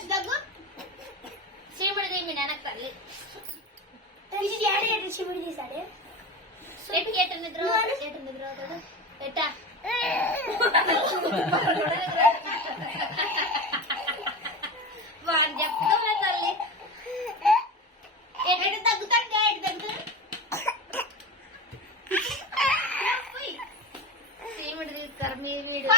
దగ్గు దగ్గు చీముడి దీన్ని వెనక్కి తల్లి. శివుడు తీసాడే ఎటు ఎటు నిద్ర ఎటు నిద్ర అవుతాడు ఎట్టా? వాడు చెప్తామే తల్లి? ఎటు తగ్గుతాడు? ఎటు తగ్గుతాడు? చీముడి తీసుకురా మీ వీడు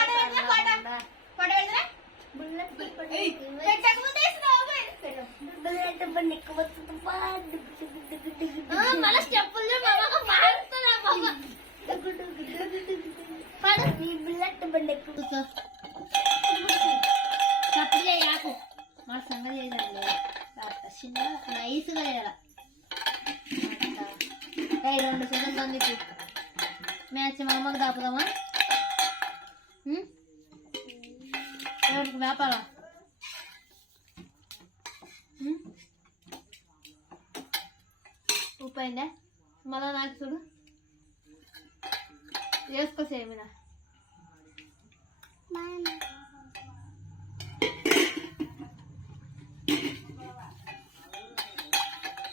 మళ్ళీ స్టెప్పులు మా సంగతి చేయాలి చిన్న నైస్గా చేయాలి రెండు సెకండ్ మందికి మ్యాచ్ మా దాపుదామా? ఉం? ఎవరికి వ్యాపారం. ఉప్పు అయిందా మళ్ళా నాకు చూడు. వేసుకోసేమిరా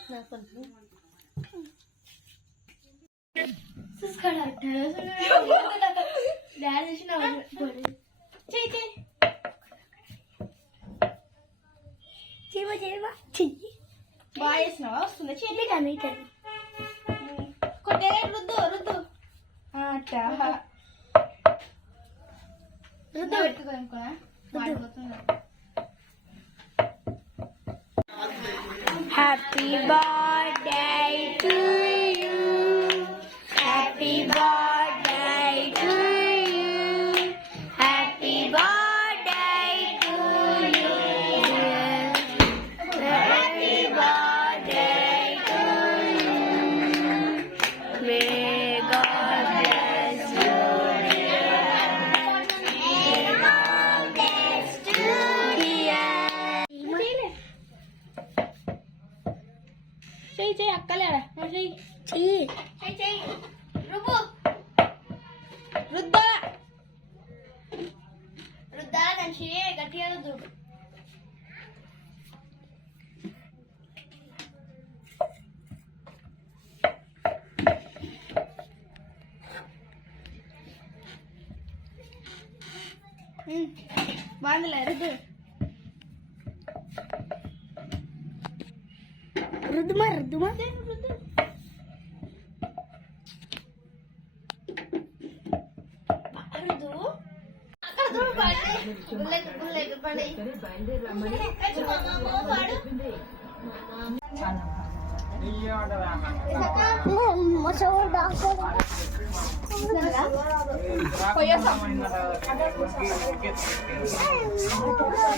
నాకు కొంచెం డాడీ చెయ్యి చెయ్యి చీమ చీమ చెయ్యి. బాగా చేసినావా? వస్తుందా చెయ్యి మీటా మీటా కొట్టే రుద్దు రుద్దు. అట్టా రుద్దు. పెట్టుకో అనుకున్నా మాడిపోతున్నా హ్యాపీ బర్త్డే టు చెయ్యి చెయ్యి అక్కలేడా చెయ్యి చెయ్యి చెయ్యి చెయ్యి రుబ్బు రుద్దా రుద్దా మంచి గట్టిగా రుద్దు బాగుందిలే రుద్దు dumar, dumar. Kau ya sama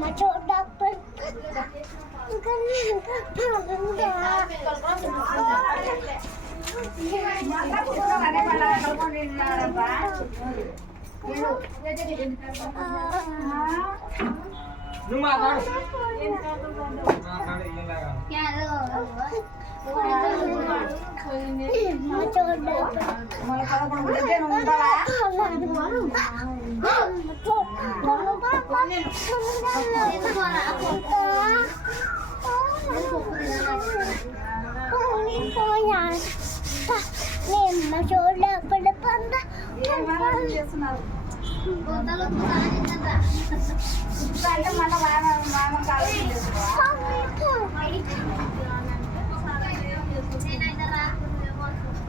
mà chỗ đọc bên cái này các bạn cũng đã nhưng mà thôi. నువ్వు మాట్లాడు మాట్లాడు ఇలాగా నేను చూడకుండా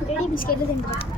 ரெடி பிஸ்கெட்டு தின்றான்